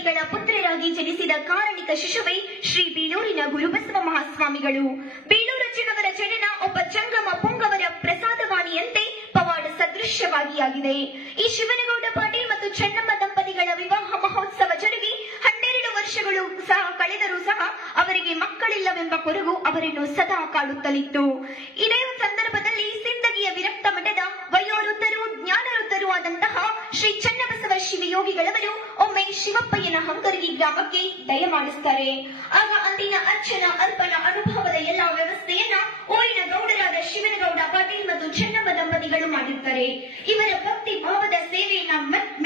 ದಂಪತಿಗಳ ಪುತ್ರರಾಗಿ ಜನಿಸಿದ ಕಾರಣಿಕ ಶಿಶುವೇ ಶ್ರೀ ಬೀಳೂರಿನ ಗುರುಬಸವ ಮಹಾಸ್ವಾಮಿಗಳು. ಬೀಳೂರು ಜನವರ ಜನನ ಒಬ್ಬ ಜಂಗಮ ಪುಂಗವರ ಪ್ರಸಾದವಾಣಿಯಂತೆ ಪವಾಡ ಸದೃಶ್ಯವಾಗಿಯಾಗಿದೆ. ಈ ಶಿವನಗೌಡ ಪಾಟೀಲ್ ಮತ್ತು ಚೆನ್ನಮ್ಮ ದಂಪತಿಗಳ ವಿವಾಹ ಮಹೋತ್ಸವ ಜರುಗಿ 12 ವರ್ಷಗಳು ಸಹ ಕಳೆದರೂ ಸಹ ಅವರಿಗೆ ಮಕ್ಕಳಿಲ್ಲವೆಂಬ ಕೊರಗು ಅವರನ್ನು ಸದಾ ಕಾಡುತ್ತಲಿತ್ತು. ಇದೇ ಸಂದರ್ಭದಲ್ಲಿ ಸಿಂದಗಿಯ ವಿರಕ್ತ ಮಠದ ವಯೋವೃದ್ಧರು ಜ್ಞಾನವೃದ್ಧರು ಆದಂತಹ ಶ್ರೀ ಚನ್ನಬಸವ ಶಿವಯೋಗಿಗಳವರು ಒಮ್ಮೆ ಶಿವಪ್ಪಯ್ಯನ ಹಂಗರಗಿ ಗ್ರಾಮಕ್ಕೆ ದಯ ಮಾಡಿಸುತ್ತಾರೆ. ಆಗ ಅಂದಿನ ಅರ್ಚನ ಅರ್ಪಣ ಅನುಭವದ ಎಲ್ಲಾ ವ್ಯವಸ್ಥೆಯನ್ನ ಊರಿನ ಗೌಡರಾದ ಶಿವನಗೌಡ ಪಾಟೀಲ್ ಮತ್ತು ಚೆನ್ನಮ್ಮ ದಂಪತಿಗಳು ಮಾಡಿರ್ತಾರೆ. ಇವರ ಭಕ್ತಿ ಭಾವದ ಸೇವೆಯನ್ನ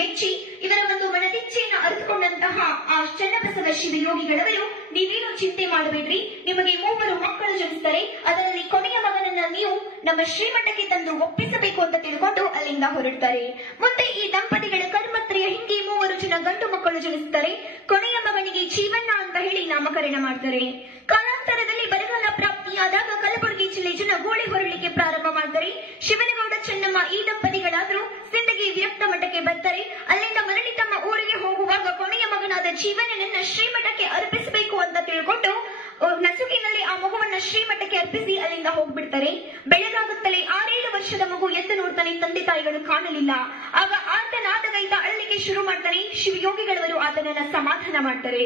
ಮೆಚ್ಚಿ ಇವರ ಒಂದು ಮನದಿಚ್ಛೆಯನ್ನು ಅರಿತುಕೊಂಡಂತಹ ಆ ಚನ್ನಬಸವ ಶಿವಯೋಗಿಗಳವರು, ನೀವೇನು ಚಿಂತೆ ಮಾಡಬೇಡ್ರಿ, ನಿಮಗೆ 3 ಮಕ್ಕಳು ಜನಿಸ್ತಾರೆ, ಅದರಲ್ಲಿ ಕೊನೆಯ ಮಗನನ್ನ ನೀವು ನಮ್ಮ ಶ್ರೀಮಠಕ್ಕೆ ತಂದು ಒಪ್ಪಿಸಬೇಕು ಅಂತ ತಿಳ್ಕೊಂಡು ಅಲ್ಲಿಂದ ಹೊರಡ್ತಾರೆ. ಮುಂದೆ ಈ ದಂಪತಿಗಳ ಕರ್ಮತ್ರೆಯ ಹಿಂಗೆ 3 ಜನ ಗಂಡು ಮಕ್ಕಳು ಜನಿಸುತ್ತಾರೆ. ಕೊನೆಯ ಮಗನಿಗೆ ಜೀವಣ್ಣ ಅಂತ ಹೇಳಿ ನಾಮಕರಣ ಮಾಡ್ತಾರೆ. ಕಾಲಾಂತರದಲ್ಲಿ ಬರಗಾಲ ಪ್ರಾಪ್ತಿಯಾದಾಗ ಕಲಬುರಗಿ ಜಿಲ್ಲೆ ಜನ ಗೋಳಿ ಹೊರಲಿಕ್ಕೆ ಪ್ರಾರಂಭ ಮಾಡ್ತಾರೆ. ಶಿವನಗೌಡ ಚೆನ್ನಮ್ಮ ಈ ದಂಪತಿಗಳಾದರೂ ಸಿಂದಗಿ ವಿರಕ್ತ ಮಠಕ್ಕೆ ಬರ್ತಾರೆ. ಅಲ್ಲಿಂದ ಮರಳಿ ತಮ್ಮ ಊರಿಗೆ ಹೋಗುವಾಗ ಕೊನೆಯ ಮಗನಾದ ಜೀವನನನ್ನ ಶ್ರೀಮಠಕ್ಕೆ ಅರ್ಪಿಸಬೇಕು ಅಂತ ತಿಳ್ಕೊಂಡು ನಸುಕಿನಲ್ಲಿ ಆ ಮಗುವನ್ನ ಶ್ರೀಮಠಕ್ಕೆ ಅರ್ಪಿಸಿ ಅಲ್ಲಿಂದ ಹೋಗ್ಬಿಡ್ತಾರೆ. ಬೆಳಗಾಗುತ್ತಲೇ 6-7 ವರ್ಷದ ಮಗು ಎದ್ದು ನೋಡ್ತಾನೆ, ತಂದೆ ತಾಯಿಗಳು ಕಾಣಲಿಲ್ಲ. ಆಗ ಆತನಾದಗೈತ ಅಳ್ಳಿಕ್ಕೆ ಶುರು ಮಾಡ್ತಾನೆ. ಶಿವಯೋಗಿಗಳವರು ಆತನನ್ನ ಸಮಾಧಾನ ಮಾಡ್ತಾರೆ.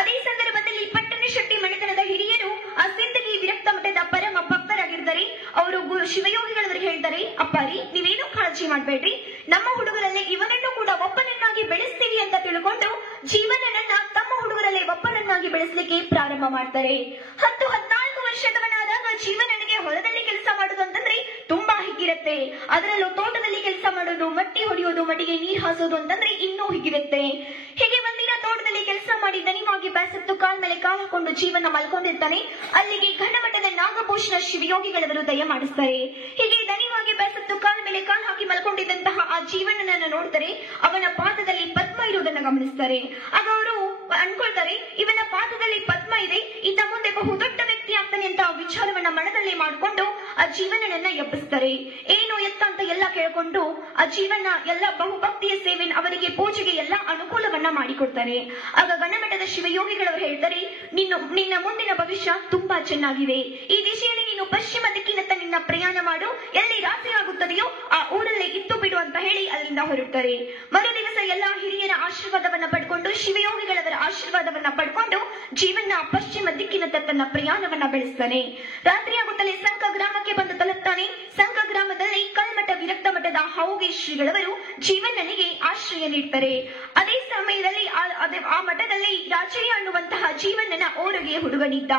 ಅದೇ ಸಂದರ್ಭದಲ್ಲಿ ಪಟ್ಟಣ ಶೆಟ್ಟಿ ಮನೆತನದ ಹಿರಿಯರು ಆ ಸಿಂದಗಿ ವಿರಕ್ತ ಮಠದ ಪರಮ ಭಕ್ತರಾಗಿರ್ತಾರೆ. ಅವರು ಶಿವಯೋಗಿಗಳವರಿಗೆ ಹೇಳ್ತಾರೆ, ಅಪ್ಪಾರಿ ನೀವೇನು ಕಾಳಜಿ ಮಾಡ್ಬೇಡ್ರಿ, ನಮ್ಮ ಹುಡುಗರಲ್ಲೇ ಇವನನ್ನು ಕೂಡ ಒಬ್ಬನನ್ನಾಗಿ ಬೆಳೆಸ್ತೀವಿ ಅಂತ ತಿಳ್ಕೊಂಡು ಜೀವನನನ್ನ ತಮ್ಮ ಹುಡುಗರಲ್ಲೇ ಒಬ್ಬನನ್ನಾಗಿ ಬೆಳೆಸಲಿಕ್ಕೆ ಪ್ರಾರಂಭ ಮಾಡ್ತಾರೆ. 10-14 ವರ್ಷದವನಾದಾಗ ಜೀವನನಿಗೆ ಹೊಲದಲ್ಲಿ ಕೆಲಸ ಮಾಡೋದು ಅಂತಂದ್ರೆ ತುಂಬಾ ಹಿಗ್ಗಿರುತ್ತೆ. ಅದರಲ್ಲೂ ತೋಟದಲ್ಲಿ ಕೆಲಸ ಮಾಡೋದು, ಮಟ್ಟಿ ಹೊಡೆಯೋದು, ಮಡಿಗೆ ನೀರ್ ಹಾಸೋದು ಅಂತಂದ್ರೆ ಇನ್ನೂ ಹಿಗ್ಗಿರುತ್ತೆ. ಹೀಗೆ ಒಂದಿನ ತೋಟದಲ್ಲಿ ಕೆಲಸ ಮಾಡಿ ದನಿವಾಗಿ ಬ್ಯಾಸತ್ತು ಕಾಲ್ ಮೇಲೆ ಕಾಲ್ ಹಾಕೊಂಡು ಜೀವನ ಮಲ್ಕೊಂಡಿರ್ತಾನೆ. ಅಲ್ಲಿಗೆ ಘನಮಠದ ನಾಗಭೂಷಣ ಶಿವಯೋಗಿಗಳವರು ದಯ ಮಾಡಿಸ್ತಾರೆ. ಹೀಗೆ ದನಿವಾಗಿ ಬ್ಯಾಸತ್ತು ಕಾಲ್ ಮೇಲೆ ಕಾಲ್ ಹಾಕಿ ಮಲ್ಕೊಂಡಿದ್ದಂತಹ ಆ ಜೀವನನನ್ನ ನೋಡ್ತಾರೆ. ಅವನ ಪಾದದಲ್ಲಿ ಪದ್ಮ ಇರುವುದನ್ನು ಗಮನಿಸ್ತಾರೆ. ಆಗ ಅವರು ಅನ್ಕೊಳ್ತಾರೆ, ಇವನ ಪಾದದಲ್ಲಿ ಪದ್ಮ ಇದೆ, ಇತ್ತ ಮುಂದೆ ಬಹು ದೊಡ್ಡ ವ್ಯಕ್ತಿ ಆಗ್ತಾನೆ ಅಂತ ವಿಚಾರವನ್ನ ಮನದಲ್ಲಿ ಮಾಡಿಕೊಂಡು ಆ ಜೀವನನನ್ನ ಎಬ್ಬಿಸ್ತಾರೆ. ಏನು ಎತ್ತ ಅಂತ ಎಲ್ಲ ಕೇಳ್ಕೊಂಡು ಆ ಜೀವನ ಎಲ್ಲ ಬಹುಭಕ್ತಿಯ ಸೇವೆ, ಅವರಿಗೆ ಪೂಜೆಗೆ ಎಲ್ಲ ಅನುಕೂಲವನ್ನ ಮಾಡಿಕೊಡ್ತಾರೆ. ಆಗ ಗಣಮಠದ ಶಿವಯೋಗಿಗಳವರು ಹೇಳ್ತಾರೆ, ನಿನ್ನ ಮುಂದಿನ ಭವಿಷ್ಯ ತುಂಬಾ ಚೆನ್ನಾಗಿದೆ. ಈ ದಿಶೆಯಲ್ಲಿ ನೀನು ಪಶ್ಚಿಮ ದಿಕ್ಕಿನತ್ತ ನಿನ್ನ ಪ್ರಯಾಣ ಮಾಡು, ಎಲ್ಲಿ ರಾತ್ರಿ ಆಗುತ್ತದೆಯೋ ಆ ಊರಲ್ಲೇ ಇದ್ದು ಬಿಡು ಅಂತ ಹೇಳಿ ಅಲ್ಲಿಂದ ಹೊರಡ್ತಾರೆ. ಮರುದಿವಸ ಎಲ್ಲಾ ಹಿರಿಯರ ಆಶೀರ್ವಾದವನ್ನ ಪಡ್ಕೊಂಡು, ಶಿವಯೋಗಿಗಳವರ ಆಶೀರ್ವಾದವನ್ನ ಪಡ್ಕೊಂಡು ಜೀವನ ಪಶ್ಚಿಮ ದಿಕ್ಕಿನತ್ತ ತನ್ನ ಪ್ರಯಾಣವನ್ನ ಬೆಳೆಸ್ತಾನೆ. ರಾತ್ರಿ ಆಗುತ್ತಲೇ ಸಂಕ ಗ್ರಾಮಕ್ಕೆ ಬಂದು ತಲುಪ್ತಾನೆ. ಸಂಕ ಗ್ರಾಮದಲ್ಲಿ ಕಲ್ಮಠ ವಿರಕ್ತ ಮಠದ ಹೌಗೆ ಶ್ರೀಗಳವರು ಜೀವನನಿಗೆ ಆಶ್ರಯ ನೀಡ್ತಾರೆ. ಅದೇ ಸಮಯದಲ್ಲಿ ಆ ಮಠದಲ್ಲಿ ರಾಜಯ್ಯ ಅನ್ನುವಂತಹ ಜೀವನನ ಓರಿಗೆ ಹುಡುಗನಿದ್ದ.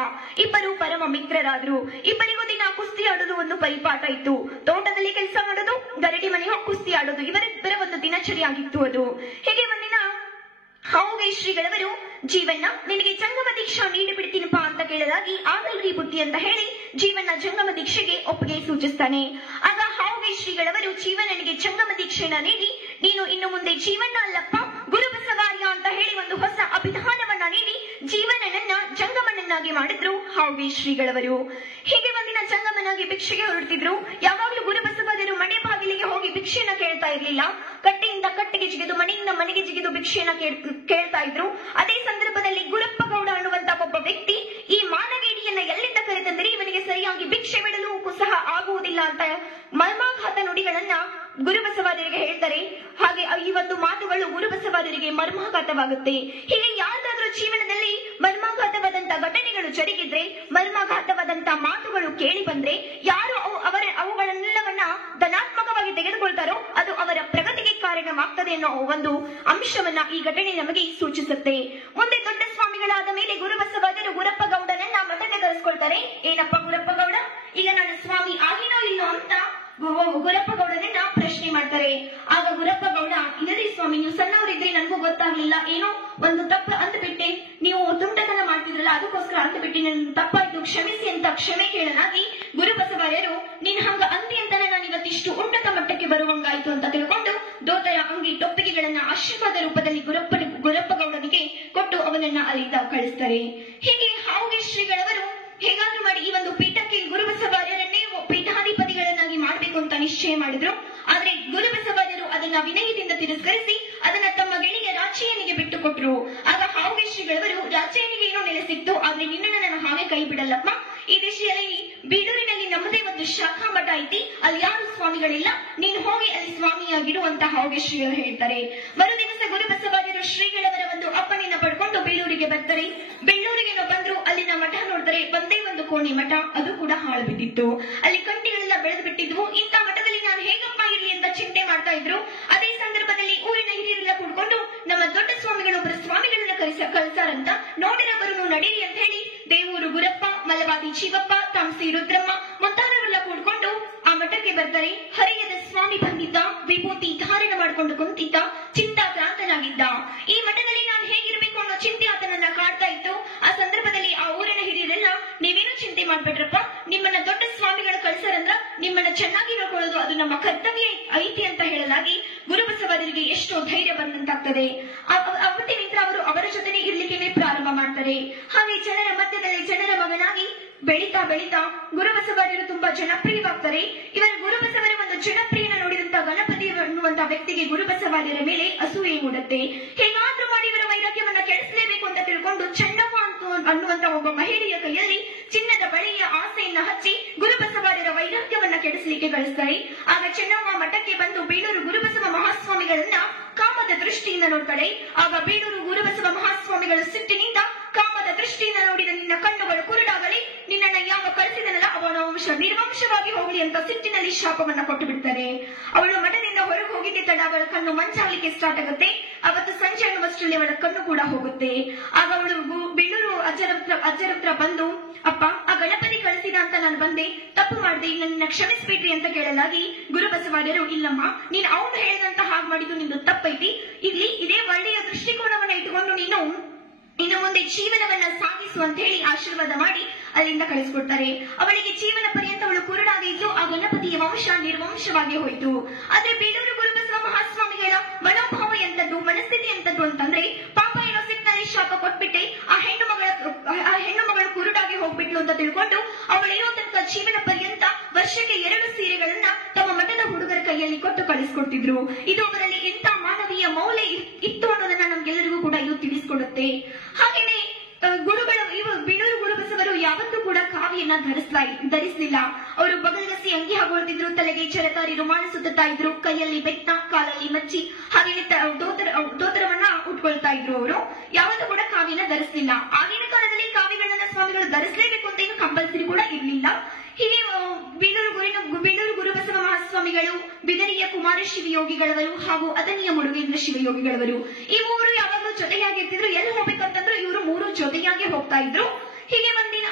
ಇಬ್ಬರು ಪರಮ ಮಿತ್ರರಾದ್ರು. ಇಬ್ಬರಿಗೂ ದಿನ ಕುಸ್ತಿ ಆಡೋದು ಒಂದು ಪರಿಪಾಠ ಇತ್ತು. ತೋಟದಲ್ಲಿ ಕೆಲಸ ಮಾಡೋದು, ಗರಡಿ ಮನೆ ಹೋಗಿ ಕುಸ್ತಿ ಆಡೋದು, ಇವರಿಬ್ಬರ ಒಂದು ದಿನಚರಿಯಾಗಿತ್ತು ಅದು. ಹೀಗೆ ಒಂದಿನ ಹೌಗೆ ಶ್ರೀಗಳವರು, ಜೀವನ ನಿನಗೆ ಜಂಗಮ ದೀಕ್ಷಾ ನೀಡಿ ಬಿಡ್ತೀನಪ್ಪ ಅಂತ ಕೇಳಲಾಗಿ ಆಗಲ್ರಿ ಬುದ್ಧಿ ಅಂತ ಹೇಳಿ ಜೀವನ ಜಂಗಮ ದೀಕ್ಷೆಗೆ ಒಪ್ಪಿಗೆ ಸೂಚಿಸ್ತಾನೆ. ಆಗ ಹೌಗೆ ಶ್ರೀಗಳವರು ಜೀವನನಿಗೆ ಜಂಗಮ ದೀಕ್ಷೆನ ನೀಡಿ, ನೀನು ಇನ್ನು ಮುಂದೆ ಜೀವನ ಅಲ್ಲಪ್ಪ ಗುರುಬಸವಾರ್ಯ ಅಂತ ಹೇಳಿ ಒಂದು ಹೊಸ ಅಭಿಧಾನವನ್ನ ನೀಡಿ ಜೀವನನನ್ನ ಜಂಗಮನನ್ನಾಗಿ ಮಾಡಿದ್ರು ಹೌಗೆ ಶ್ರೀಗಳವರು. ಹೀಗೆ ಒಂದಿನ ಜಂಗಮನಾಗಿ ಭಿಕ್ಷೆಗೆ ಹೊರಡ್ತಿದ್ರು. ಯಾವಾಗ್ಲೂ ಗುರುಬಸವಾದರು ಮನೆ ಬಾಗಿಲಿಗೆ ಹೋಗಿ ಭಿಕ್ಷೆಯನ್ನ ಕೇಳ್ತಾ ಇರ್ಲಿಲ್ಲ. ಕಟ್ಟೆಯಿಂದ ಕಟ್ಟೆಗೆ ಜಿಗಿದು, ಮನೆಯಿಂದ ಮನೆಗೆ ಜಿಗಿದು ಭಿಕ್ಷೆಯನ್ನ ಕೇಳ್ತಾ ಇದ್ರು. ಅದೇ ಸಂದರ್ಭದಲ್ಲಿ ಗುರಪ್ಪ ಗೌಡ ಅನ್ನುವಂತ ಒಬ್ಬ ವ್ಯಕ್ತಿ ಈ ಮಾನವೇಡಿಯನ್ನ ಎಲ್ಲಿಂದ ಕರೆತಂದರೆ ಇವನಿಗೆ ಸರಿಯಾಗಿ ಭಿಕ್ಷೆ ಬಿಡಲು ಸಹ ಆಗುವುದಿಲ್ಲ ಅಂತ ಮರ್ಮಾಘಾತ ನುಡಿಗಳನ್ನ ಗುರುಬಸವಾದರಿಗೆ ಹೇಳ್ತಾರೆ. ಹಾಗೆ ಈ ಒಂದು ಮಾತುಗಳು ಗುರುಬಸವಾದರಿಗೆ ಮರ್ಮಾಘಾತವಾಗುತ್ತೆ. ಹೀಗೆ ಯಾರ್ದಾದ್ರೂ ಜೀವನದಲ್ಲಿ ಮರ್ಮಾಘಾತವಾದಂತ ಘಟನೆಗಳು ಜರುಗಿದ್ರೆ, ಮರ್ಮಾಘಾತವಾದಂತ ಮಾತುಗಳು ಕೇಳಿ ಬಂದ್ರೆ, ಯಾರು ಅವುಗಳನ್ನೆಲ್ಲವನ್ನ ಧನಾತ್ಮಕವಾಗಿ ತೆಗೆದುಕೊಳ್ತಾರೋ ಅದು ಅವರ ಪ್ರಗತಿಗೆ ಕಾರಣವಾಗ್ತದೆ ಅನ್ನೋ ಒಂದು ಅಂಶವನ್ನ ಈ ಘಟನೆ ನಮಗೆ ಸೂಚಿಸುತ್ತೆ. ಮುಂದೆ ದೊಡ್ಡ ಸ್ವಾಮಿಗಳಾದ ಮೇಲೆ ಗುರುಬಸವಾದರು ಗುರಪ್ಪ ಗೌಡನನ್ನ ಮಠಕ್ಕೆ ಕರೆಸ್ಕೊಳ್ತಾರೆ. ಏನಪ್ಪ ಗುರಪ್ಪ ಗೌಡ, ಈಗ ನಾನು ಸ್ವಾಮಿ ಆಗಿನೋ ಇಲ್ಲೋ ಅಂತ ಗುರಪ್ಪ ಗೌಡನನ್ನ ಪ್ರಶ್ನೆ ಮಾಡ್ತಾರೆ. ಆಗ ಗುರಪ್ಪ ಗೌಡ, ಇಲ್ಲರಿ ಸ್ವಾಮಿ, ನೀವು ಸಣ್ಣವರಿದ್ರೆ ನನಗೂ ಗೊತ್ತಾಗ್ಲಿಲ್ಲ, ಏನೋ ಒಂದು ತಪ್ಪು ಅಂದ್ಬಿಟ್ಟೆ, ನೀವು ತುಂಟತನ ಮಾಡ್ತಿದ್ರಲ್ಲ ಅದಕ್ಕೋಸ್ಕರ ಅಂದ್ಬಿಟ್ಟೆ, ನನ್ನ ತಪ್ಪಾಯ್ತು, ಕ್ಷಮಿಸಿ ಅಂತ ಕ್ಷಮೆ ಕೇಳಲಾಗಿ ಗುರುಬಸವಾರ್ಯರು, ನೀನ್ ಹಂಗ ಅಂತಿ ಅಂತ ನಾನು ಇವತ್ತಿಷ್ಟು ಉನ್ನತ ಮಟ್ಟಕ್ಕೆ ಬರುವಂಗಾಯ್ತು ಅಂತ ತಿಳ್ಕೊಂಡು ದೋತರ ಅಂಗಿ ಟೊಪ್ಪಿಗೆಗಳನ್ನ ಆಶೀರ್ವಾದ ರೂಪದಲ್ಲಿ ಗುರಪ್ಪ ಗೌಡನಿಗೆ ಕೊಟ್ಟು ಅವನನ್ನ ಅಲ್ಲಿಂದ ಕಳಿಸ್ತಾರೆ. ಹೀಗೆ ಹೌಗೆ ಶ್ರೀಗಳವರು ಹೇಗಾದ್ರೂ ಮಾಡಿ ಈ ಒಂದು ಪೀಠಕ್ಕೆ ಗುರುಬಸವಾರ್ಯರನ್ನೇ ಪೀಠಾಧಿಪತಿಗಳನ್ನಾಗಿ ಮಾಡಬೇಕು ಅಂತ ನಿಶ್ಚಯ ಮಾಡಿದ್ರು. ಆದ್ರೆ ಗುರುಬಸವಾರ್ಯರು ಅದನ್ನ ವಿನಯದಿಂದ ತಿರಸ್ಕರಿಸಿ ಅದನ್ನ ತಮ್ಮ ಗೆಳೆಯ ರಾಚಯ್ಯನಿಗೆ ಬಿಟ್ಟು ಕೊಟ್ರು. ಮೇಲೆ ಸಿಕ್ತು, ಆದ್ರೆ ನಿನ್ನನ್ನು ನಾನು ಹಾಗೆ ಕೈ ಬಿಡಲ್ಲಪ್ಪ. ಈ ದಿಶೆಯಲ್ಲಿ ಬೀಳೂರಿನಲ್ಲಿ ನಮ್ಮದೇ ಒಂದು ಶಾಖಾ ಮಠ ಐತಿ, ಅಲ್ಲಿ ಯಾರು ಸ್ವಾಮಿಗಳಿಲ್ಲ, ನೀನು ಹೋಗಿ ಅಲ್ಲಿ ಸ್ವಾಮಿಯಾಗಿರು ಅಂತ ಹಾಗೆ ಶ್ರೀಯವರು ಹೇಳ್ತಾರೆ. ಮರುದಿವಸ ಗುರುಬಸವಾದಿಯರು ಶ್ರೀಗಳವರ ಒಂದು ಅಪ್ಪಣೆಯನ್ನು ಪಡ್ಕೊಂಡು ಬೇಲೂರಿಗೆ ಬರ್ತಾರೆ. ಬೇಲೂರಿಗೆ ಬಂದ್ರು, ಅಲ್ಲಿನ ಮಠ ನೋಡ್ತಾರೆ. ಒಂದೇ ಒಂದು ಕೋಣೆ ಮಠ, ಅದು ಕೂಡ ಹಾಳು ಬಿದ್ದಿತ್ತು. ಅಲ್ಲಿ ಕಂಟಿಗಳೆಲ್ಲ ಬೆಳೆದು ಬಿಟ್ಟಿದ್ವು. ಇಂಥ ಮಠದಲ್ಲಿ ನಾನು ಹೇಗಪ್ಪ ಇರ್ಲಿ ಅಂತ ಚಿಂತೆ ಮಾಡ್ತಾ ಇದ್ರು. ಅದೇ ಸಂದರ್ಭದಲ್ಲಿ ಊರಿನ ಹಿರಿಯರೆಲ್ಲ ಕೂಡ್ಕೊಂಡು ನಮ್ಮ ದೊಡ್ಡ ಸ್ವಾಮಿಗಳು ಒಬ್ಬರ ಸ್ವಾಮಿಗಳನ್ನ ಕಳಿಸಾರಂತ, ನೋಡಿದವರು ನಡೀರಿ ಅಂತ ಹೇಳಿ ದೇವೂರು ಗುರಪ್ಪ, ಮಲವಾದಿ ಶಿವಪ್ಪ, ತಾಂಸಿ ರುದ್ರಮ್ಮ ಮುಂತಾದವರೆಲ್ಲ ಕೂಡ್ಕೊಂಡು ಆ ಮಠಕ್ಕೆ ಬರ್ತಾರೆ. ಹರಿಯದ ಸ್ವಾಮಿ ಬಂದಿದ್ದ, ವಿಭೂತಿ ಧಾರಣ ಮಾಡಿಕೊಂಡು ಕುಂತಿದ್ದ, ಚಿಂತಾಕ್ರಾಂತನಾಗಿದ್ದ. ಈ ಮಠದಲ್ಲಿ ನಾನು ಹೇಗಿರ್ಬೇಕು ಅನ್ನೋ ಚಿಂತೆ ಆತನನ್ನ ಕಾಡ್ತಾ ಇತ್ತು. ಆ ಸಂದರ್ಭದಲ್ಲಿ ಆ ಊರಿನ ಹಿರಿಯರೆಲ್ಲ, ನೀವೇನು ಚಿಂತೆ ಮಾಡ್ಬಿಟ್ರಪ್ಪ, ನಿಮ್ಮನ್ನ ದೊಡ್ಡ ಸ್ವಾಮಿಗಳು ಕಳಿಸರಂದ್ರ ನಿಮ್ಮನ್ನ ಚೆನ್ನಾಗಿ ನೋಡ್ಕೊಳ್ಳೋದು ಅದು ನಮ್ಮ ಕರ್ತವ್ಯ ಐತಿ ಅಂತ ಹೇಳಲಾಗಿ ಗುರುಬಸವಾದರಿಗೆ ಎಷ್ಟೋ ಧೈರ್ಯ ಬಂದಂತಾಗ್ತದೆ. ಅವತ್ತಿನಿಂದ ಅವರು ಅವರ ಜೊತೆನೆ ಇರ್ಲಿಕ್ಕೆ ಪ್ರಾರಂಭ ಮಾಡ್ತಾರೆ. ಹಾಗೆ ಜನರ ಮಧ್ಯದಲ್ಲಿ ಜನರ ಮಗನಾಗಿ ಬೆಳೀತಾ ಬೆಳೀತಾ ಗುರುಬಸವಾದಿಯರು ತುಂಬಾ ಜನಪ್ರಿಯವಾಗ್ತಾರೆ. ಇವರ ಗುರುಬಸವರ ಒಂದು ಜನಪ್ರಿಯನ ನೋಡಿದಂತ ಗಣಪತಿ ಅನ್ನುವಂತ ವ್ಯಕ್ತಿಗೆ ಗುರುಬಸವಾದಿಯರ ಮೇಲೆ ಅಸೂಯೆ ಮೂಡುತ್ತೆ. ಹೇಗಾದ್ರೂ ಮಾಡಿ ಇವರ ವೈರಾಗ್ಯವನ್ನ ಕೆಡಿಸಲೇಬೇಕು ಅಂತ ತಿಳ್ಕೊಂಡು ಚೆನ್ನಮ್ಮ ಅನ್ನುವಂತ ಒಬ್ಬ ಮಹಿಳೆಯ ಕೈಯಲ್ಲಿ ಚಿನ್ನದ ಬಳೆಯ ಆಸೆಯನ್ನ ಹಚ್ಚಿ ಗುರುಬಸವಾದಿಯರ ವೈರಾಗ್ಯವನ್ನ ಕೆಡಿಸಲಿಕ್ಕೆ ಕಳಿಸ್ತಾರೆ. ಆಗ ಚೆನ್ನಮ್ಮ ಮಠಕ್ಕೆ ಬಂದು ಬೇಲೂರು ಗುರುಬಸವ ಮಹಾಸ್ವಾಮಿಗಳನ್ನ ಕಾಮದ ದೃಷ್ಟಿಯಿಂದ ನೋಡ್ತಾಳೆ. ಆಗ ಬೇಲೂರು ಗುರುಬಸವ ಮಹಾಸ್ವಾಮಿಗಳು ಸಿಟ್ಟಿನಿಂದ, ಕಾಮದ ದೃಷ್ಟಿಯಿಂದ ನೋಡಿದ ನಿನ್ನ ಕಣ್ಣುಗಳು ಕುರುಡಾಗಲಿ, ನಿನ್ನನ್ನ ಯಾವ ಕಳಿಸಿದನಲ್ಲ ಅವನ ವಂಶ ನಿರ್ವಂಶವಾಗಿ ಹೋಗಲಿ ಅಂತ ಸಿಟ್ಟಿನಲ್ಲಿ ಶಾಪವನ್ನ ಕೊಟ್ಟು ಬಿಡ್ತಾರೆ. ಅವಳು ಮಠದಿಂದ ಹೊರಗೆ ಹೋಗಿದ್ದೆ ತಡ ಅವಳ ಕಣ್ಣು ಮಂಚಾಗಲಿಕ್ಕೆ ಸ್ಟಾರ್ಟ್ ಆಗುತ್ತೆ. ಅವತ್ತು ಸಂಜೆ ಅನ್ನುವಷ್ಟರಲ್ಲಿ ಅವಳ ಕಣ್ಣು ಕೂಡ ಹೋಗುತ್ತೆ. ಆಗ ಅವಳು ಬೇಲೂರು ಅಜ್ಜರತ್ರ ಬಂದು, ಅಪ್ಪ ಆ ಗಣಪತಿ ಕಳಿಸಿದ ಅಂತ ನಾನು ಬಂದೆ, ತಪ್ಪು ಮಾಡಿದೆ, ನನ್ನ ಕ್ಷಮಿಸ್ಬಿಟ್ರಿ ಅಂತ ಕೇಳಲಾಗಿ ಗುರುಬಸವಾಡಿಯರು, ಇಲ್ಲಮ್ಮ ನೀನು ಅವನು ಹೇಳಿದಂತ ಹಾಗೆ ಮಾಡಿದ್ದು ನಿಂದು ತಪ್ಪೈತಿ, ಇಲ್ಲಿ ಇದೇ ಒಳ್ಳೆಯ ದೃಷ್ಟಿಕೋನವನ್ನ ಇಟ್ಟುಕೊಂಡು ನೀನು ಇನ್ನು ಮುಂದೆ ಜೀವನವನ್ನ ಸಾಗಿಸು ಅಂತ ಹೇಳಿ ಆಶೀರ್ವಾದ ಮಾಡಿ ಅಲ್ಲಿಂದ ಕಳಿಸ್ಕೊಡ್ತಾರೆ. ಅವಳಿಗೆ ಜೀವನ ಪರ್ಯಂತ ಅವಳು ಕುರುಡಾಗಿದ್ದು ಆ ಗಣಪತಿಯ ವಂಶ ನಿರ್ವಂಶವಾಗಿ ಹೋಯಿತು. ಆದ್ರೆ ಬೇಲೂರು ಗುರುಬಸವ ಮಹಾಸ್ವಾಮಿಗಳ ಮನೋಭಾವ ಎಂತದ್ದು, ಮನಸ್ಥಿತಿ ಎಂತದ್ದು ಅಂತಂದ್ರೆ, ಪಾಪ ಏನೋ ಸಿಕ್ಕಿನಲ್ಲಿ ಶಾಪ ಕೊಟ್ಬಿಟ್ಟೆ, ಆ ಹೆಣ್ಣು ಮಗಳು ಕುರುಡಾಗಿ ಹೋಗ್ಬಿಟ್ಲು ಅಂತ ತಿಳ್ಕೊಂಡು ಅವಳಿರೋ ತನಕ ಜೀವನ ಪರ್ಯಂತ ವರ್ಷಕ್ಕೆ 2 ಸೀರೆಗಳನ್ನ ತಮ್ಮ ಮಠದ ಹುಡುಗರ ಕೈಯಲ್ಲಿ ಕೊಟ್ಟು ಕಳಿಸ್ಕೊಡ್ತಿದ್ರು. ಇದು ಅವರಲ್ಲಿ ಎಂತ ಮಾನವೀಯ ಮೌಲ್ಯ ಇತ್ತು ಅನ್ನೋದನ್ನ ನಮ್ಗೆಲ್ಲರಿಗೂ ಕೂಡ ಇದು ತಿಳಿಸ್ಕೊಡುತ್ತೆ. ಹಾಗೇನೆ ಬೇಲೂರು ಗುರುಬಸವರು ಯಾವತ್ತೂ ಕೂಡ ಕಾವಿಯನ್ನ ಧರಿಸಲಿಲ್ಲ. ಅವರು ಬಗಲ್ಗಸಿ ಅಂಗಿ ಹಾಕೊಳ್ತಿದ್ರು, ತಲೆಗೆ ಚರತಾರಿ ರುಮಾಣ ಸುತ್ತಾ ಇದ್ರು, ಕೈಯಲ್ಲಿ ಬೆತ್ತ, ಕಾಲಲ್ಲಿ ಮಚ್ಚಿ, ಹಾಗೆ ದೋತರವನ್ನ ಉಟ್ಕೊಳ್ತಾ ಇದ್ರು. ಅವರು ಯಾವತ್ತೂ ಕೂಡ ಕಾವಿಯನ್ನ ಧರಿಸಲಿಲ್ಲ. ಆಗಿನ ಕಾಲದಲ್ಲಿ ಕಾವಿಗಳನ್ನ ಸ್ವಾಮಿಗಳು ಧರಿಸಲೇಬೇಕು ಅಂತ ಏನು ಕಂಪಲ್ಸರಿ ಕೂಡ ಇರ್ಲಿಲ್ಲ. ಹೀಗೆ ಬೇಲೂರು ಗುರುಬಸವ ಮಹಾಸ್ವಾಮಿಗಳು, ಬಿದರಿಯ ಕುಮಾರ ಶಿವಯೋಗಿಗಳವರು ಹಾಗೂ ಅದನಿಯ ಮುರುಗೇಂದ್ರ ಶಿವಯೋಗಿಗಳವರು, ಈ ಮೂರು ಯಾವಾಗಲೂ ಜೊತೆಯಾಗಿರ್ತಿದ್ರು. ಎಲ್ಲಿ ಹೋಗ್ಬೇಕಂತಂದ್ರೆ ಇವರು 3 ಜೊತೆಯಾಗಿ ಹೋಗ್ತಾ ಇದ್ರು. ಹೀಗೆ ಒಂದಿನ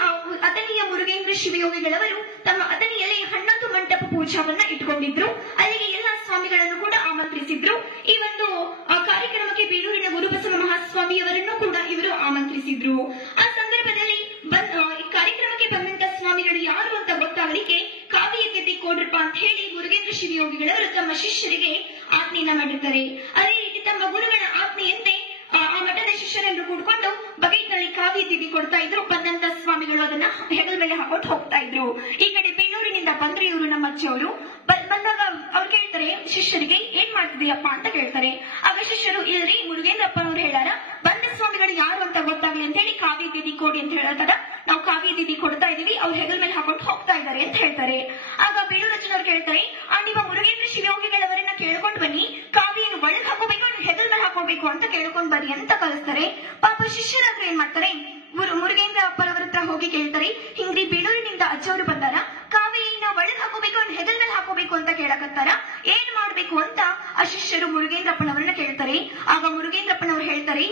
ಅದನಿಯ ಮುರುಗೇಂದ್ರ ಶಿವಯೋಗಿಗಳವರು ತಮ್ಮ ಅದನಿಯಲ್ಲಿ 11 ಮಂಟಪ ಪೂಜಾವನ್ನ ಇಟ್ಕೊಂಡಿದ್ರು. ಅಲ್ಲಿಗೆ ಎಲ್ಲಾ ಸ್ವಾಮಿಗಳನ್ನು ಕೂಡ ಆಮಂತ್ರಿಸಿದ್ರು. ಈ ಒಂದು ಕಾರ್ಯಕ್ರಮಕ್ಕೆ ಬೇಲೂರಿನ ಗುರುಬಸವ ಮಹಾಸ್ವಾಮಿಯವರನ್ನು ಕೂಡ ಇವರು ಆಮಂತ್ರಿಸಿದ್ರು. ಆ ಸಂದರ್ಭದಲ್ಲಿ ಕಾರ್ಯಕ್ರಮಕ್ಕೆ ಬಂದಂತ ಸ್ವಾಮಿಗಳು ಯಾರು ಅಂತ ಗೊತ್ತಾಗಲಿಕ್ಕೆ ಕಾವಿ ಎತ್ತಿ ಕೊಡ್ರಪ್ಪ ಅಂತ ಹೇಳಿ ಮುರುಗೇಂದ್ರ ಶಿವಯೋಗಿಗಳವರು ತಮ್ಮ ಶಿಷ್ಯರಿಗೆ ಆಜ್ಞೆಯನ್ನ ಮಾಡಿರ್ತಾರೆ. ಅದೇ ರೀತಿ ತಮ್ಮ ಗುರುಗಳ ಆಜ್ಞೆಯಂತೆ ಆ ಮಠದ ಶಿಷ್ಯರನ್ನು ಕೂಡ್ಕೊಂಡು ಬಗೆಟ್ ನಲ್ಲಿ ಕಾವಿ ಎತ್ತಿ ಕೊಡ್ತಾ ಇದ್ರು. ಬಂದಂತ ಸ್ವಾಮಿಗಳು ಅದನ್ನ ಹೆಗಲ ಮೇಲೆ ಹಾಕೊಂಡು ಹೋಗ್ತಾ ಇದ್ರು. ಈ ಕಡೆ ಬೇಲೂರಿನಿಂದ ಬಂದ್ರೆ ಇವರು ನಮ್ಮ ಅಜ್ಜಿಯವರು ಬಂದಾಗ ಅವ್ರು ಕೇಳ್ತಾರೆ ಶಿಷ್ಯರಿಗೆ, ಏನ್ ಮಾಡ್ತಿದೀಯಪ್ಪ ಅಂತ ಕೇಳ್ತಾರೆ. ಆಗ ಶಿಷ್ಯರು, ಇಲ್ರಿ ಮುರುಗೇಂದ್ರಪ್ಪನವ್ರು ಹೇಳಾರ, ಬಂದ ಸ್ವಾಮಿಗಳು ಯಾರು ಅಂತ ಗೊತ್ತಾಗ್ಲಿ ಅಂತ ಹೇಳಿ ಕಾವಿ ತಿದ್ದಿ ಕೊಡಿ ಅಂತ ಹೇಳ್ತಾರ. ನಾವು ಕಾವಿ ತಿದ್ದಿ ಕೊಡ್ತಾ ಇದೀವಿ, ಅವ್ರು ಹೆಗಲ ಮೇಲೆ ಹಾಕೊಂಡು ಹೋಗ್ತಾ ಇದ್ದಾರೆ ಅಂತ ಹೇಳ್ತಾರೆ. ಆಗ ಬೇಲೂರಜ್ಜನವ್ರು ಕೇಳ್ತಾರೆ, ನಿಮ್ಮ ಮುರುಗೇಂದ್ರ ಶಿವಯೋಗಿಗಳವರನ್ನ ಕೇಳ್ಕೊಂಡು ಬನ್ನಿ, ಕಾವಿಯನ್ನು ಒಳಗೆ ಹಾಕೋಬೇಕು, ಹೆಗಲ ಮೇಲೆ ಹಾಕೋಬೇಕು ಅಂತ ಕೇಳ್ಕೊಂಡ್ ಬನ್ನಿ ಅಂತ ಕಳಿಸ್ತಾರೆ. ಪಾಪ ಶಿಷ್ಯರಾದ್ರೂ ಏನ್ ಮಾಡ್ತಾರೆ, ಮುರುಗೇಂದ್ರ ಅಪ್ಪನವರ ಹತ್ರ ಹೋಗಿ ಕೇಳ್ತಾರೆ, ಹಿಂಗ್ರಿ ಬೇಲೂರಿನಿಂದ ಅಜ್ಜವರು ಬಂದಾರ, ಕಾವಿನ ಒಳಗೆ ಹಾಕೋಬೇಕು, ಹೆಗಲ ಮೇಲೆ ಹಾಕೋಬೇಕು ಅಂತ ಕೇಳಕತ್ತಾರ, ಏನ್ ಮಾಡ್ಬೇಕು ಅಂತ ಆ ಶಿಷ್ಯರು ಮುರುಗೇಂದ್ರಪ್ಪನವರನ್ನ ಕೇಳ್ತಾರೆ. ಆಗ ಮುರುಗೇಂದ್ರಪ್ಪನವ್ರು ಹೇಳ್ತಾರೆ,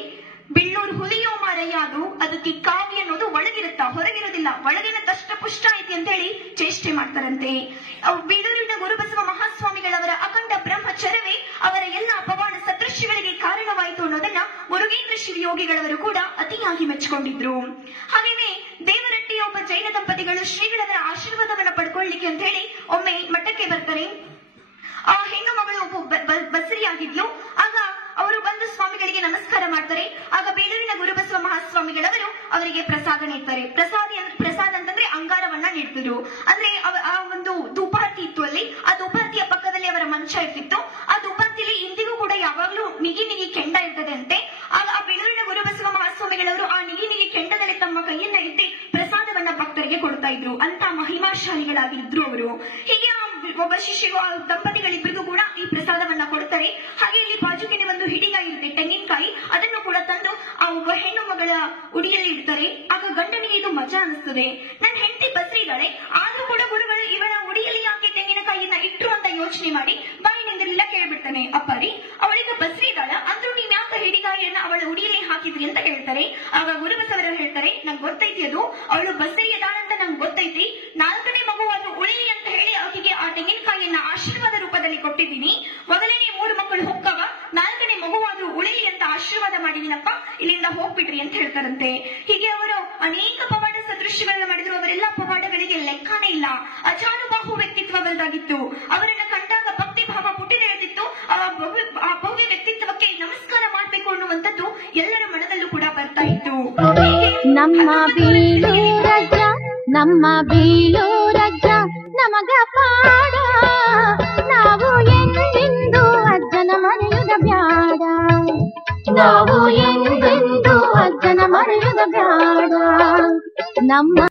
ಬೆಳ್ಳೂರು ಹುಲಿಯೋ ಮಾರಯ್ಯ, ಅದಕ್ಕೆ ಕಾವಿ ಅನ್ನೋದು ಒಳಗಿರುತ್ತಾ, ಹೊರಗಿರೋದಿಲ್ಲ, ಒಳಗಿನ ದಷ್ಟ ಪುಷ್ಟ ಐತಿ ಅಂತ ಹೇಳಿ ಚೇಷ್ಟೆ ಮಾಡ್ತಾರಂತೆ. ಬೇಲೂರಿನ ಗುರುಬಸವ ಮಹಾಸ್ವಾಮಿಗಳವರ ಅಖಂಡ ಬ್ರಹ್ಮಚರ್ಯವೇ ಅವರ ಎಲ್ಲ ಅಪವಾದ ಸದೃಶ್ಯಗಳಿಗೆ ಕಾರಣವಾಯಿತು ಅನ್ನೋದನ್ನ ಮುರುಗೇಂದ್ರ ಶಿವಯೋಗಿಗಳವರು ಕೂಡ ಅತಿಯಾಗಿ ಮೆಚ್ಚಿಕೊಂಡಿದ್ರು. ಹಾಗೇನೆ ದೇವರಟ್ಟಿಯ ಒಬ್ಬ ಜೈನ ದಂಪತಿಗಳು ಶ್ರೀಗಳವರ ಆಶೀರ್ವಾದವನ್ನ ಪಡ್ಕೊಳ್ಳಿಕ್ಕೆ ಅಂತ ಹೇಳಿ ಒಮ್ಮೆ ಮಠಕ್ಕೆ ಬರ್ತಾರೆ. ಆ ಹೆಣ್ಣು ಮಗಳು ಬಸರಿಯಾಗಿದ್ಲು. ಆಗ ಅವರು ಬಂದು ಸ್ವಾಮಿಗಳಿಗೆ ನಮಸ್ಕಾರ ಮಾಡ್ತಾರೆ. ಆಗ ಬೇಲೂರಿನ ಗುರುಬಸವ ಮಹಾಸ್ವಾಮಿಗಳವರು ಅವರಿಗೆ ಪ್ರಸಾದ ನೀಡ್ತಾರೆ. ಪ್ರಸಾದ ಅಂತಂದ್ರೆ ಅಂಗಾರವನ್ನ ನೀಡ್ತಿದ್ರು. ಅಂದ್ರೆ ಆ ಒಂದು ಧೂಪಾರ್ತಿ ಇತ್ತು, ಅಲ್ಲಿ ಆ ಧೂಪಾರ್ತಿಯ ಪಕ್ಕದಲ್ಲಿ ಅವರ ಮಂಚ ಇರ್ತಿತ್ತು. ಆ ಧೂಪಾರ್ತಿಲಿ ಇಂದಿಗೂ ಕೂಡ ಯಾವಾಗ್ಲೂ ನಿಗಿ ಕೆಂಡ ಇರ್ತದೆ ಅಂತೆ. ಆಗ ಆ ಬೇಲೂರಿನ ಗುರುಬಸವ ಮಹಾಸ್ವಾಮಿಗಳವರು ಆ ನಿಗಿ ಕೆಂಡದಲ್ಲಿ ಕೊಡ್ತಾ ಇದ್ರು ಅಂತ ಮಹಿಮಾಶಾಲಿಗಳಾಗಿದ್ರು ಅವರು. ಹೀಗೆ ಒಬ್ಬ ಶಿಷ್ಯರು ಆ ದಂಪತಿಗಳಿಬ್ಬರಿಗೂ ಕೂಡ ಈ ಪ್ರಸಾದವನ್ನ ಕೊಡ್ತಾರೆ. ಹಾಗೆ ಇಲ್ಲಿ ಬಾಜುಕೆನೆ ಒಂದು ಹಿಡಿಕಾಯಿ ಇರುತ್ತೆ, ತೆಂಗಿನಕಾಯಿ, ಅದನ್ನು ಕೂಡ ತಂದು ಆ ಒಬ್ಬ ಹೆಣ್ಣು ಮಗಳ ಉಡಿಯಲ್ಲಿ ಇಡ್ತಾರೆ. ಆಗ ಗಂಡನಿಗೆ ಇದು ಮಜಾ ಅನಿಸ್ತದೆ, ನನ್ನ ಹೆಂಡತಿ ಬಸ್ರಿ ಇದ್ದಾಳೆ, ಆದ್ರೂ ಕೂಡ ಗುರುಗಳು ಇವಳ ಉಡಿಯಲ್ಲಿ ಯಾಕೆ ತೆಂಗಿನಕಾಯಿಯನ್ನ ಇಟ್ರು ಅಂತ ಯೋಚನೆ ಮಾಡಿ ಬಾಯಿನಿಂದೆಲ್ಲ ಕೇಳ್ಬಿಡ್ತಾನೆ. ಅಪ್ಪರಿ, ಅವಳಿಗೆ ಬಸ್ರಿ ಇದ್ದಾಳ, ಅಂದ್ರೂ ನೀವ್ ಯಾಕೆ ಹಿಡಿಕಾಯಿಯನ್ನ ಅವಳ ಉಡಿಯಲ್ಲಿ ಹಾಕಿದ್ರಿ ಅಂತ ಕೇಳ್ತಾರೆ. ಆಗ ಗುರುಬಸವರ ಹೇಳ್ತಾರೆ, ನಂಗೆ ಗೊತ್ತೈತಿ ಅದು, ಅವಳು ಬಸ್ರಿ ಇದ್ದಾಳಂತ ನಂಗೆ ಗೊತ್ತೈತಿ, 4ನೇ ಮಗುವನ್ನು ಉಳಿಲಿ ಅಂತ ಹೇಳಿ ಆಕೆಗೆ ಆ ತೆಂಗಿನಕಾಯಿಯನ್ನ ಆಶೀರ್ವಾದ ರೂಪದಲ್ಲಿ ಕೊಟ್ಟಿದ್ದೀನಿ. ಮೊದಲನೇ 3 ಮಕ್ಕಳು ಹೊಕ್ಕವ, 4ನೇ ಮಗುವಾದ್ರೂ ಉಳಿಲಿ ಅಂತ ಆಶೀರ್ವಾದ ಮಾಡಿದಿನಪ್ಪ, ಇಲ್ಲಿಂದ ಹೋಗ್ಬಿಟ್ರಿ ಅಂತ ಹೇಳ್ತಾರಂತೆ. ಹೀಗೆ ಅವರು ಅನೇಕ ಪವಾಡ ಸದೃಶ್ಯಗಳನ್ನ ಮಾಡಿದ್ರು. ಅವರೆಲ್ಲ ಪವಾಡಗಳಿಗೆ ಲೆಕ್ಕನೇ ಇಲ್ಲ. ಅಜಾನುಬಾಹು ವ್ಯಕ್ತಿತ್ವವಲ್ದಾಗಿತ್ತು. ಅವರನ್ನ ಕಂಡಾಗ ಭಕ್ತಿ ಭಾವ ಪುಟಿದೇಳುತ್ತಿತ್ತು. ಆ ಭವ್ಯ ವ್ಯಕ್ತಿತ್ವಕ್ಕೆ ನಮಸ್ಕಾರ ಮಾಡ್ಬೇಕು ಅನ್ನುವಂಥದ್ದು ಎಲ್ಲರ ಮನದಲ್ಲೂ ಕೂಡ ಬರ್ತಾ ಇತ್ತು. ನಮ್ಮ ಬೀಳೂರಜ್ಜ ನಮಗ ಪಾಡ, ನಾವು ಎಂದೆಂದು ಅಜ್ಜನ ಮರೆಯುದ ಬ್ಯಾಡ, ನಾವು ಎಂದೆಂದು ಅಜ್ಜನ ಮರೆಯುದ ಬ್ಯಾಡ. ನಮ್ಮ